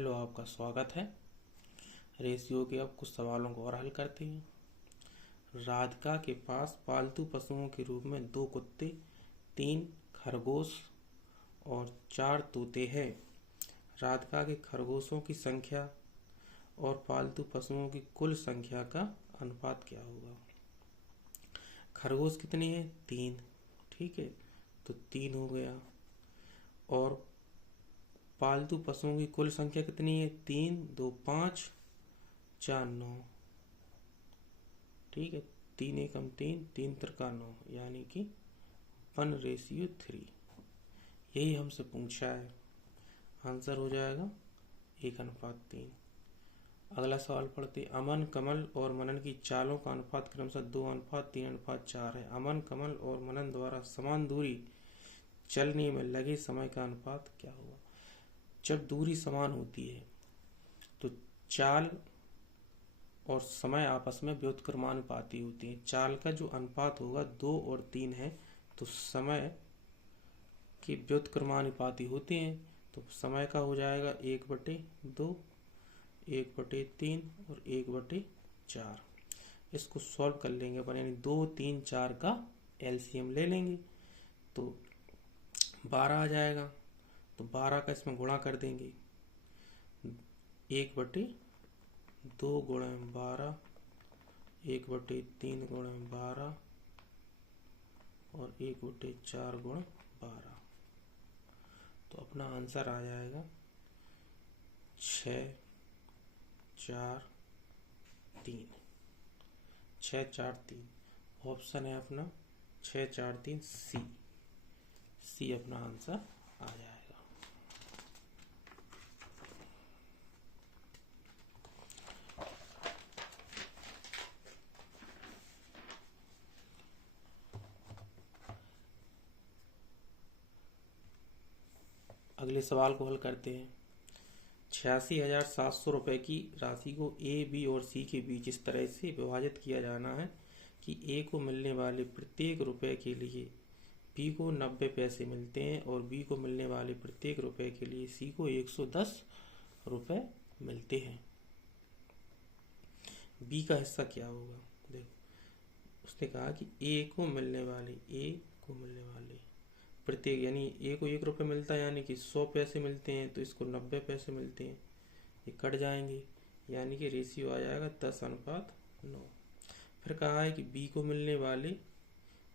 Hello, आपका स्वागत है। रेशियो के अब कुछ सवालों को और हल करते हैं। राधिका के पास पालतू पशुओं के रूप में 2 कुत्ते, 3 खरगोश और 4 तोते हैं। राधिका के खरगोशों की संख्या और पालतू पशुओं की कुल संख्या का अनुपात क्या होगा? खरगोश कितने हैं? 3। ठीक है, तो 3 हो गया। और पालतू पशुओं की कुल संख्या कितनी है? 3 2 5 4 9। ठीक है, 3 एकम 3, 3 त्रिका 9, यानी कि 1:3। यही हमसे पूछा है। आंसर हो जाएगा 1:3। अगला सवाल पढ़ते। अमन, कमल और मनन की चालों का अनुपात क्रमशः 2:3:4 है। अमन, कमल और मनन द्वारा समान दूरी चलने में लगे समय का अनुपात क्या होगा? जब दूरी समान होती है तो चाल और समय आपस में व्युत्क्रमानुपाती होती है। चाल का जो अनुपात होगा 2 और 3 है, तो समय की व्युत्क्रमानुपाती होते हैं, तो समय का हो जाएगा 1/2, 1/3 और 1/4। इसको सॉल्व कर लेंगे अपन, यानी 2 3 4 का एलसीएम ले लेंगे तो 12 आ जाएगा। तो 12 का इसमें गुणा कर देंगे। 1/2 गुणे 12, 1/3 गुणे 12 और 1/4 गुणे 12। तो अपना आंसर आ जाएगा 6 4 3। 6 4 3 ऑप्शन है अपना 6 4 3 सी अपना आंसर आ जाएगा। अगले सवाल को हल करते हैं। 86,700 रुपये की राशि को ए, बी और सी के बीच इस तरह से विभाजित किया जाना है कि ए को मिलने वाले प्रत्येक रुपए के लिए बी को 90 पैसे मिलते हैं और बी को मिलने वाले प्रत्येक रुपए के लिए सी को 110 रुपये मिलते हैं। बी का हिस्सा क्या होगा? देखो, उसने कहा कि ए को मिलने वाले प्रत्येक, यानी ए को 1 रुपये मिलता है, यानी कि 100 पैसे मिलते हैं, तो इसको 90 पैसे मिलते हैं। ये कट जाएंगे, यानी कि रेशियो आ जाएगा 10:9। फिर कहा है कि बी को मिलने वाले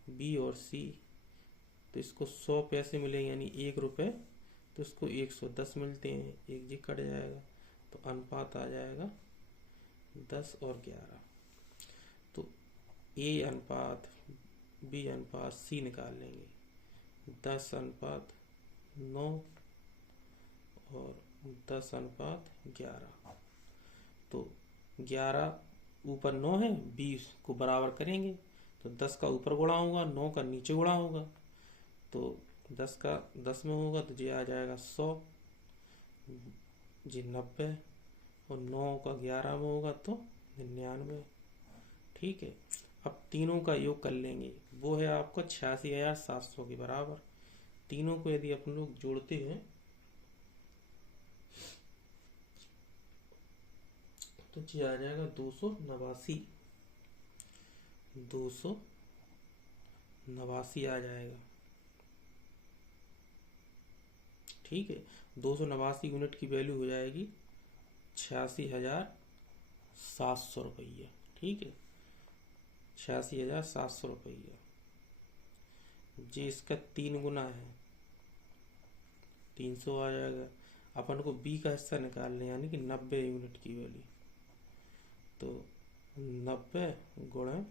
बी और सी, तो इसको 100 पैसे मिलेंगे, यानी 1 रुपये, तो इसको 110 मिलते हैं। एक जी कट जाएगा, तो अनुपात आ जाएगा 10 और 11। तो ए अनुपात बी अनुपात सी निकाल लेंगे। 10:9 और 10:11। तो 11 ऊपर 9 है, 20 को बराबर करेंगे तो 10 का ऊपर गुणा होगा, 9 का नीचे गुणा होगा, तो 10 का 10 में होगा तो ये आ जाएगा 100, जी 90, और 9 का 11 में होगा तो 99। ठीक है, अब तीनों का योग कर लेंगे, वो है आपका 86,700 के बराबर। तीनों को यदि अपन लोग जोड़ते हैं तो ये आ जाएगा 289। 289 आ जाएगा। ठीक है, 289 यूनिट की वैल्यू हो जाएगी 86,700 रुपये। ठीक है, 86,700 रुपये। जी इसका 3 गुना है, 300 आ जाएगा। अपन को बी का हिस्सा निकालने, यानी कि 90 यूनिट की वैल्यू, तो 90 गुणे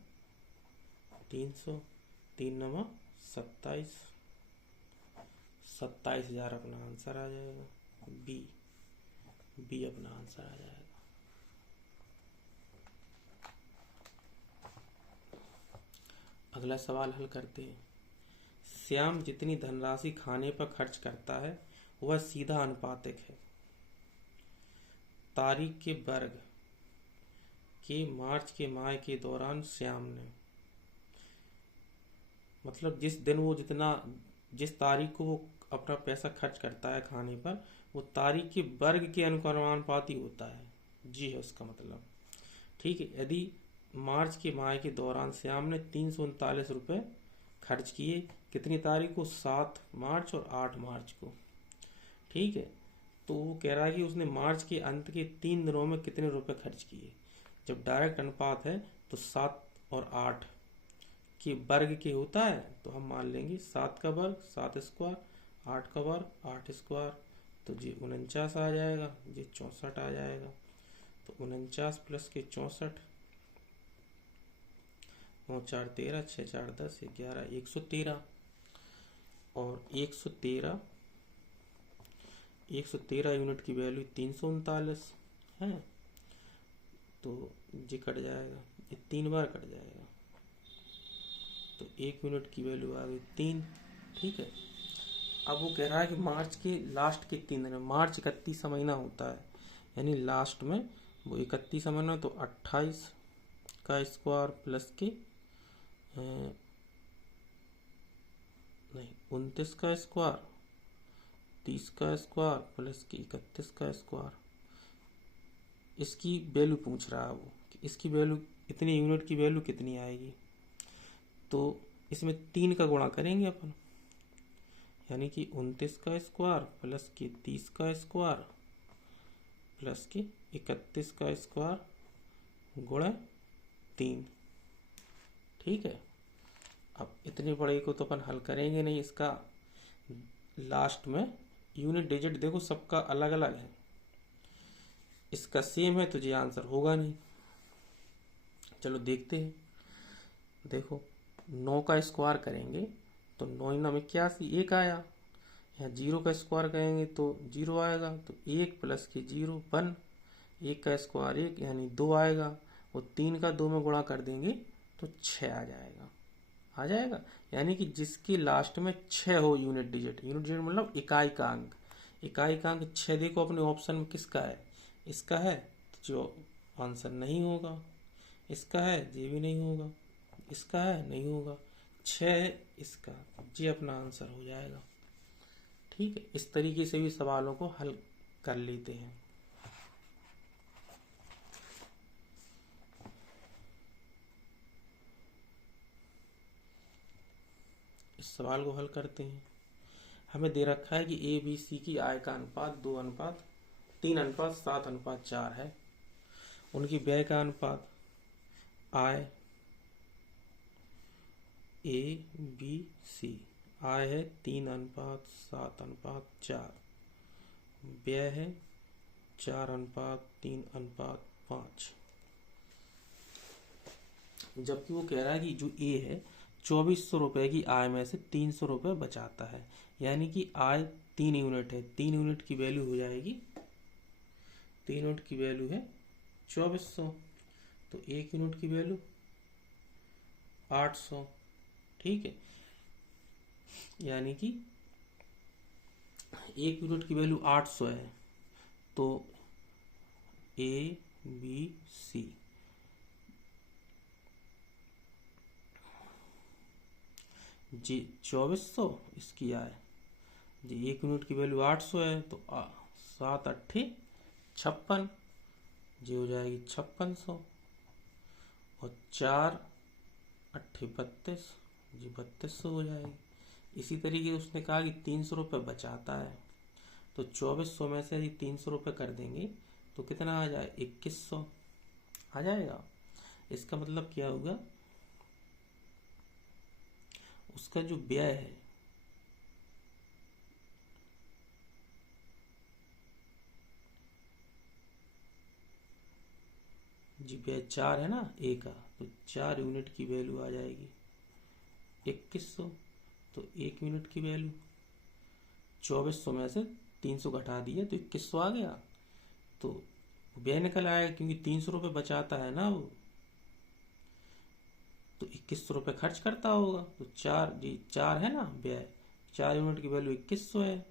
300, 3 9 27, 27,000 अपना आंसर आ जाएगा। बी अपना आंसर आ जाएगा। अगला सवाल हल करते हैं। श्याम जितनी धनराशि खाने पर खर्च करता है वह सीधा अनुपातिक है। तारीख के वर्ग के मार्च के माह के दौरान श्याम ने, मतलब जिस दिन वो जिस तारीख को वो अपना पैसा खर्च करता है खाने पर, वो तारीख के वर्ग के अनुक्रमानुपाती होता है। जी है उसका मतलब। ठीक है, यदि मार्च के माह के दौरान श्याम ने 339 रुपये खर्च किए, कितनी तारीख को? 7 मार्च और 8 मार्च को। ठीक है, तो वो कह रहा है कि उसने मार्च के अंत के 3 दिनों में कितने रुपए खर्च किए। जब डायरेक्ट अनुपात है तो 7 और 8 के वर्ग के होता है, तो हम मान लेंगे 7 का वर्ग 7 स्क्वायर, 8 का वर्ग 8 स्क्वायर, तो जी 49 आ जाएगा, जी 64 आ जाएगा। तो 49 प्लस के 64, 9 4 13, 6 4 10, 11 113, और 113 यूनिट की वैल्यू 339 है। तो ये कट जाएगा, ये 3 बार कट जाएगा, तो 1 यूनिट की वैल्यू आ गई 3। ठीक है, अब वो कह रहा है कि मार्च के लास्ट के 3 दिन में, मार्च 31 महीना होता है, यानी लास्ट में वो 31 महीना, तो 28 का स्क्वायर प्लस के नहीं 29 का स्क्वायर, 30 का स्क्वायर प्लस के 31 का स्क्वायर, इसकी वैल्यू पूछ रहा है वो कि इसकी वैल्यू, इतनी यूनिट की वैल्यू कितनी आएगी। तो इसमें 3 का गुणा करेंगे अपन, यानी कि 29 का स्क्वायर प्लस के 30 का स्क्वायर प्लस के 31 का स्क्वायर गुणा 3। ठीक है, अब इतने बड़े को तो अपन हल करेंगे नहीं, इसका लास्ट में यूनिट डिजिट देखो सबका अलग अलग है, इसका सेम है तो ये आंसर होगा नहीं। चलो देखते हैं। देखो 9 का स्क्वायर करेंगे तो 9 में 81, 1 आया। यहाँ 0 का स्क्वायर करेंगे तो 0 आएगा, तो 1 प्लस के 0 1, 1 का स्क्वायर 1 यानी 2 आएगा, और 3 का 2 में गुणा कर देंगे तो 6 आ जाएगा। आ जाएगा, यानी कि जिसके लास्ट में 6 हो यूनिट डिजिट, यूनिट डिजिट मतलब इकाई का अंक, इकाई का अंक 6 देखो अपने ऑप्शन में किसका है, इसका है, तो जो आंसर नहीं होगा। इसका है, ये भी नहीं होगा, इसका है, नहीं होगा, 6 है इसका, ये अपना आंसर हो जाएगा। ठीक है, इस तरीके से भी सवालों को हल कर लेते हैं। इस सवाल को हल करते हैं। हमें दे रखा है कि ए बी सी की आय का अनुपात 2:3:7:4 है। उनकी व्यय का अनुपात आय ए बी सी, आय है 3:7:4, व्यय है 4:3:5। जबकि वो कह रहा है कि जो ए है 2400 रुपए की आय में से 300 रुपए बचाता है, यानी कि आय 3 यूनिट है, 3 यूनिट की वैल्यू हो जाएगी, 3 यूनिट की वैल्यू है 2400, तो 1 यूनिट की वैल्यू 800। ठीक है, यानी कि 1 यूनिट की वैल्यू 800 है, तो ए बी सी जी 2400, इसकी आय जी 1 यूनिट की वैल्यू 800 है, तो 7 8 56, जी हो जाएगी 5600, और 4 8 32, जी 3200 हो जाएगी। इसी तरीके से उसने कहा कि 300 रुपये बचाता है, तो 2400 में से यदि 300 रुपये कर देंगे तो कितना आ जाए, 2100 आ जाएगा। इसका मतलब क्या होगा, उसका जो व्यय है जी, व्यय 4 है ना ए का, तो 4 यूनिट की वैल्यू आ जाएगी 2100, तो 1 यूनिट की वैल्यू 2400 में से 300 घटा दिया तो 2100 आ गया, तो व्यय निकल आएगा, क्योंकि 300 रुपये बचाता है ना वो, तो 2100 रुपये खर्च करता होगा, तो 4 है ना व्यय, 4 यूनिट की वैल्यू 2100 है,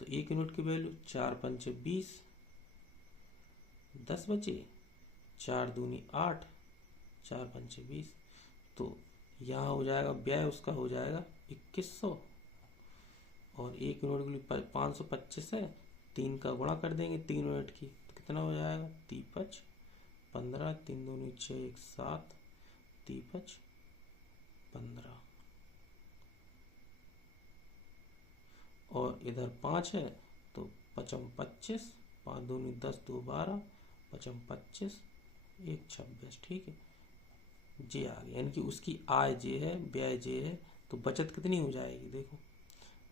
तो 1 यूनिट की वैल्यू 4 5 20, 10 बचे, 4 दूनी 8, 4 5 20, तो यहाँ हो जाएगा व्यय उसका हो जाएगा 2100, और 1 यूनिट के लिए 525 है, 3 का गुणा कर देंगे 3 यूनिट की तो कितना हो जाएगा, 3×5 15, 3 दूनी 6, 1 7, 3×5 15। और इधर 5 है तो 5×5 25, 5 दूनी 10, 2 12, 5×5 25, 1 26। ठीक है, जे आ गया, यानी कि उसकी आय जे है, व्यय जे है, तो बचत कितनी हो जाएगी, देखो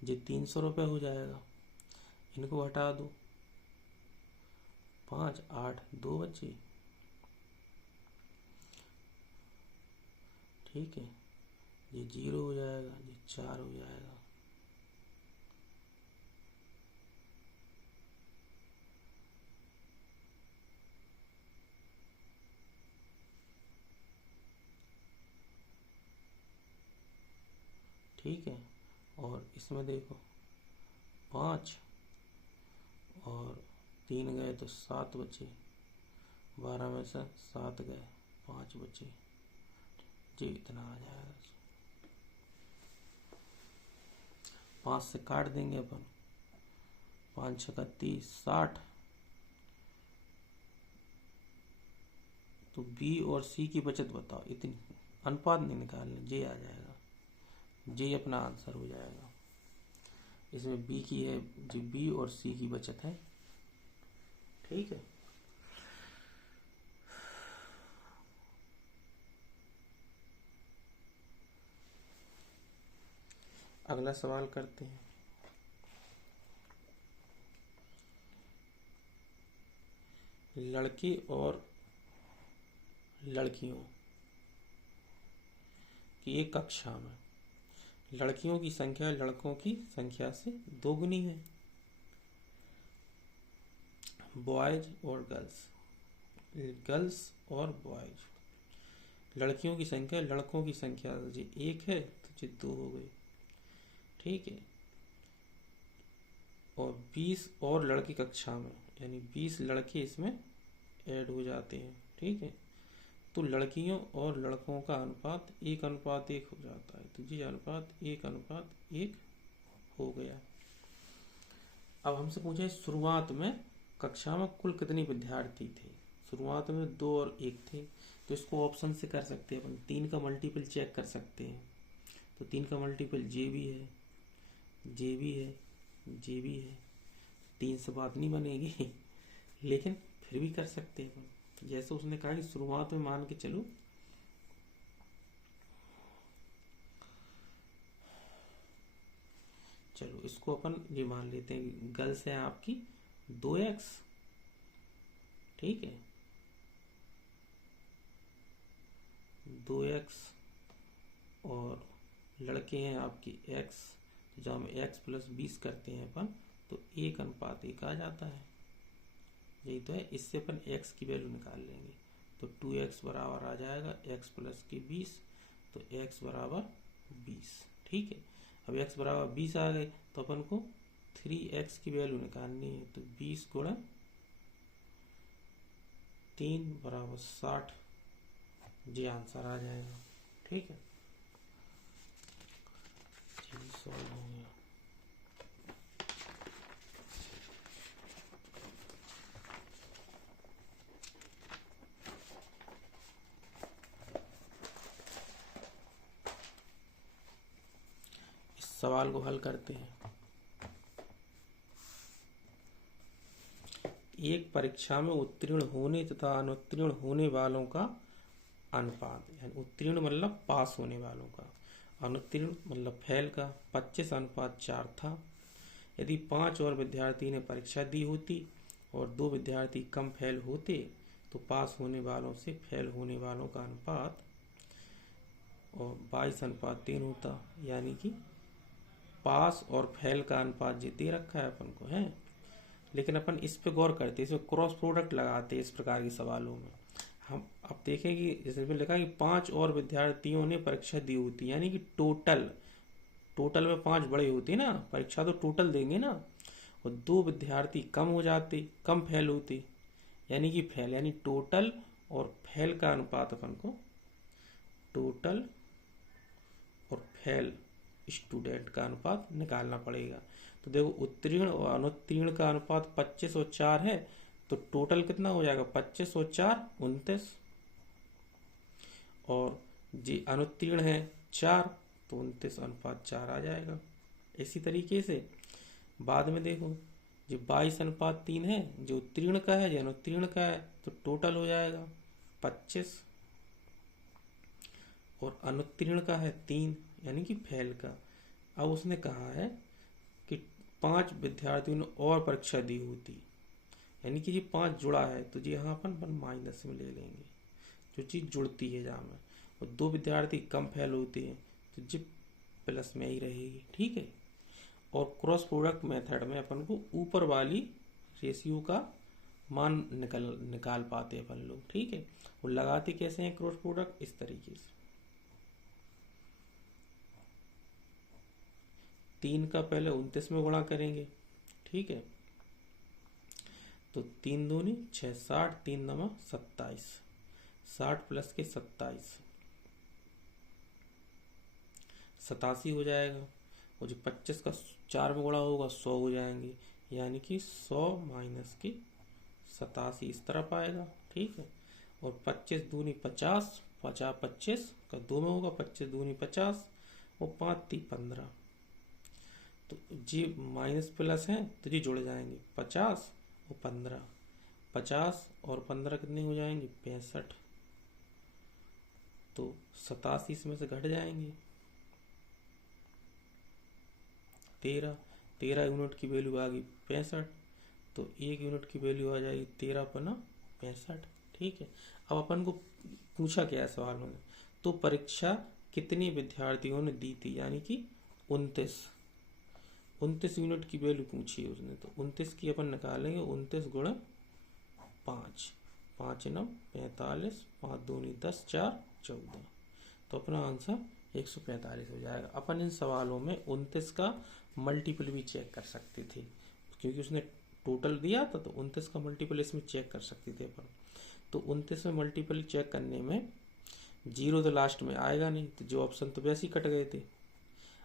जे 300 रुपये हो जाएगा। इनको हटा दो, 5 8 2 बचे। ठीक है, ये 0 हो जाएगा, ये 4 हो जाएगा। ठीक है, और इसमें देखो 5 और 3 गए तो 7 बचे, 12 में से 7 गए, 5 बचे, जी इतना आ जाएगा। 5 से काट देंगे अपन, 5 6 30 60। तो बी और सी की बचत बताओ, इतनी अनुपात नहीं निकालने, जे आ जाएगा, जे अपना आंसर हो जाएगा। इसमें बी की है, जी बी और सी की बचत है। ठीक है, अगला सवाल करते हैं। लड़के और लड़कियों की एक कक्षा में लड़कियों की संख्या लड़कों की संख्या से दोगुनी है। बॉयज और गर्ल्स, गर्ल्स और बॉयज, लड़कियों की संख्या लड़कों की संख्या जी 1 है तो जी 2 हो गई। ठीक है, और 20 और लड़की कक्षा में, यानी 20 लड़के इसमें ऐड हो जाते हैं। ठीक है, तो लड़कियों और लड़कों का अनुपात 1:1 हो जाता है, तो जी अनुपात 1:1 हो गया। अब हमसे पूछे शुरुआत में कक्षा में कुल कितने विद्यार्थी थे। शुरुआत में 2 और 1 थे, तो इसको ऑप्शन से कर सकते हैं अपन, 3 का मल्टीपल चेक कर सकते हैं। तो 3 का मल्टीपल जे भी है, जे भी है, जे भी है, 3 से बात नहीं बनेगी लेकिन फिर भी कर सकते हैं अपन। जैसे उसने कहा कि शुरुआत में मान के चलो इसको अपन ये मान लेते हैं, गर्ल्स है आपकी 2x। ठीक है, 2x और लड़के हैं आपकी x, तो जब हम x + 20 करते हैं अपन तो 1:1 आ जाता है। यही तो है, इससे अपन x की वैल्यू निकाल लेंगे तो 2x बराबर आ जाएगा x + 20, तो x बराबर 20। ठीक है, अब x बराबर 20 आ गए तो अपन को 3x की वैल्यू निकालनी है, तो 20 × 3 = 60, जी आंसर आ जाएगा। ठीक है, सॉल्व हो गया। इस सवाल को हल करते हैं। एक परीक्षा में उत्तीर्ण होने तथा अनुत्तीर्ण होने वालों का अनुपात, यानी उत्तीर्ण मतलब पास होने वालों का, अनुत्तीर्ण मतलब फेल का 25:4 था। यदि 5 और विद्यार्थी ने परीक्षा दी होती और 2 विद्यार्थी कम फेल होते तो पास होने वालों से फेल होने वालों का अनुपात और 22:3 होता। यानी कि पास और फेल का अनुपात जो दे रखा है अपन को है, लेकिन अपन इस पे गौर करते, इसमें क्रॉस प्रोडक्ट लगाते इस प्रकार के सवालों में। हम अब देखें कि इसमें लिखा कि 5 और विद्यार्थियों ने परीक्षा दी होती, यानी कि टोटल में 5 बड़े होते ना, परीक्षा तो टोटल देंगे ना, और 2 विद्यार्थी कम हो जाते, कम फेल होते, यानी कि फेल, यानी टोटल और फेल का अनुपात अपन को, टोटल और फेल स्टूडेंट का अनुपात निकालना पड़ेगा। तो देखो उत्तीर्ण और अनुत्तीर्ण का अनुपात 25 और 4 है, तो टोटल कितना हो जाएगा 25 और 4 29, और जी अनुत्तीर्ण है 4, तो 29/4 आ जाएगा। इसी तरीके से बाद में देखो जो 22/3 है, जो उत्तीर्ण का है जो अनुत्तीर्ण का है, तो टोटल हो जाएगा 25, और अनुत्तीर्ण का है 3 यानी कि फेल का। अब उसने कहा है कि 5 विद्यार्थियों ने और परीक्षा दी होती, यानी कि ये 5 जुड़ा है, तो जी यहाँ अपन माइनस में ले लेंगे जो चीज़ जुड़ती है जहाँ में, और 2 विद्यार्थी कम फेल होते हैं तो जी प्लस में ही रहेगी। ठीक है, और क्रॉस प्रोडक्ट मेथड में अपन को ऊपर वाली रेशियो का मान निकाल पाते हैं अपन लोग। ठीक है, और लगाते कैसे हैं क्रॉस प्रोडक्ट, इस तरीके से 3 का पहले 29 में गुणा करेंगे। ठीक है, तो 3 दूनी 6, 60, 3 9 27, 60 प्लस के 27 87 हो जाएगा, और जो 25 का 4 में गुणा होगा 100 हो जाएंगे, यानी कि 100 माइनस के 87 इस तरफ आएगा। ठीक है, और 25 दूनी 50, 50 25 का 2 में होगा, 25 दूनी 50 और 5 3 15, तो जी माइनस प्लस है तो जी जुड़ जाएंगे 50 और 15, 50 और 15 कितने हो जाएंगे 65, तो 87 इसमें से घट जाएंगे 13 यूनिट की वैल्यू आ गई 65, तो 1 यूनिट की वैल्यू आ जाएगी 13 पना 65। ठीक है, अब अपन को पूछा क्या है सवाल में, तो परीक्षा कितने विद्यार्थियों ने दी थी, यानी कि 29 यूनिट की वैल्यू पूछी है उसने, तो 29 की अपन निकालेंगे 29 गुणा 5, 5 9 45, 5 दूनी 10, 4 14, तो अपना आंसर 145 हो जाएगा। अपन इन सवालों में 29 का मल्टीपल भी चेक कर सकते थे, क्योंकि उसने टोटल दिया था, तो 29 का मल्टीपल इसमें चेक कर सकते थे अपन। तो 29 में मल्टीपल चेक करने में 0 तो लास्ट में आएगा नहीं, तो जो ऑप्शन तो वैसे ही कट गए थे।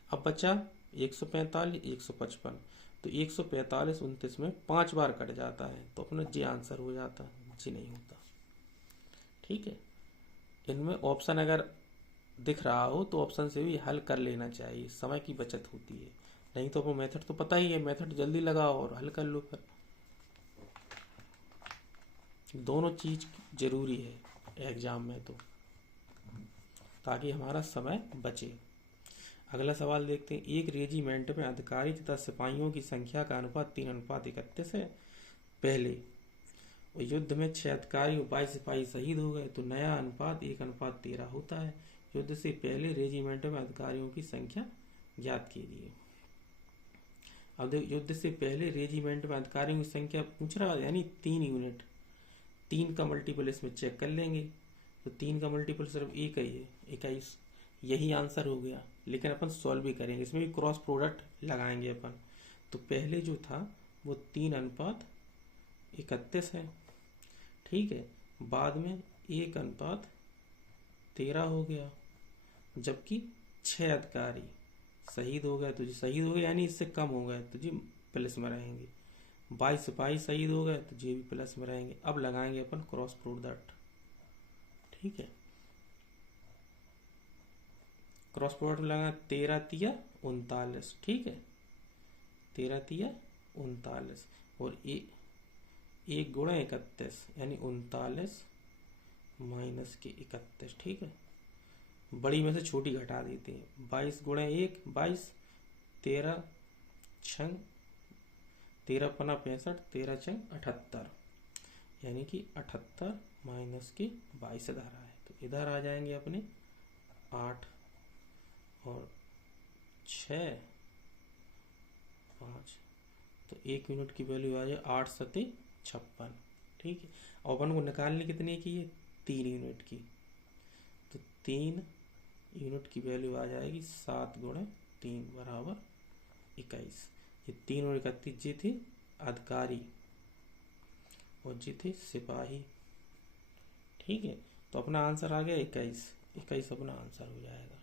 अब बचा 145 155, तो 145 29 में 5 बार कट जाता है, तो अपना जी आंसर हो जाता, जी नहीं होता। ठीक है, इनमें ऑप्शन अगर दिख रहा हो तो ऑप्शन से भी हल कर लेना चाहिए, समय की बचत होती है। नहीं तो अपना मेथड तो पता ही है, मेथड जल्दी लगाओ और हल कर लो। फिर दोनों चीज जरूरी है एग्जाम में, तो ताकि हमारा समय बचे। अगला सवाल देखते हैं, एक रेजिमेंट में अधिकारी तथा सिपाहियों की संख्या का अनुपात 3:31 है। पहले युद्ध में 6 अधिकारी और 22 सिपाही शहीद हो गए, तो नया अनुपात 1:13 होता है। युद्ध से पहले रेजिमेंट में अधिकारियों की संख्या ज्ञात कीजिए। अब देखो, युद्ध से पहले रेजिमेंट में अधिकारियों की संख्या पूछ रहा है, यानी 3 यूनिट, 3 का मल्टीपल इसमें चेक कर लेंगे, तो 3 का मल्टीपल सिर्फ 1 ही है, 21, यही आंसर हो गया। लेकिन अपन सॉल्व भी करेंगे, इसमें भी क्रॉस प्रोडक्ट लगाएंगे अपन। तो पहले जो था वो 3:31 है। ठीक है, बाद में 1:13 हो गया, जबकि 6 अधिकारी शहीद हो गए, तो जी शहीद हो गए यानी इससे कम हो गए, तो जी प्लस में रहेंगे। 22 सिपाही शहीद हो गए, तो जी भी प्लस में रहेंगे। अब लगाएंगे अपन क्रॉस प्रोडक्ट। ठीक है, क्रॉस प्रोडक्ट लगा 13 तिया 39। ठीक है, 13 तिया 39, और 1 गुणा 31 यानी 39 माइनस के 31। ठीक है, बड़ी में से छोटी घटा देते हैं, 22 गुणा 1 22, 13 छंग 13 पना 65, 13 छंग 78, यानी कि 78 माइनस के 22 इधर आए, तो इधर आ जाएंगे अपने 8 और 6 5, तो 1 यूनिट की वैल्यू आ जाए 8 7 56। ठीक है, और अपन को निकालने कितने की है 3 यूनिट की, तो 3 यूनिट की वैल्यू आ जाएगी 7 गुणा 3 बराबर 21। ये 3 और 31 जी थे अधिकारी और जी थे सिपाही। ठीक है, तो अपना आंसर आ गया 21 अपना आंसर हो जाएगा।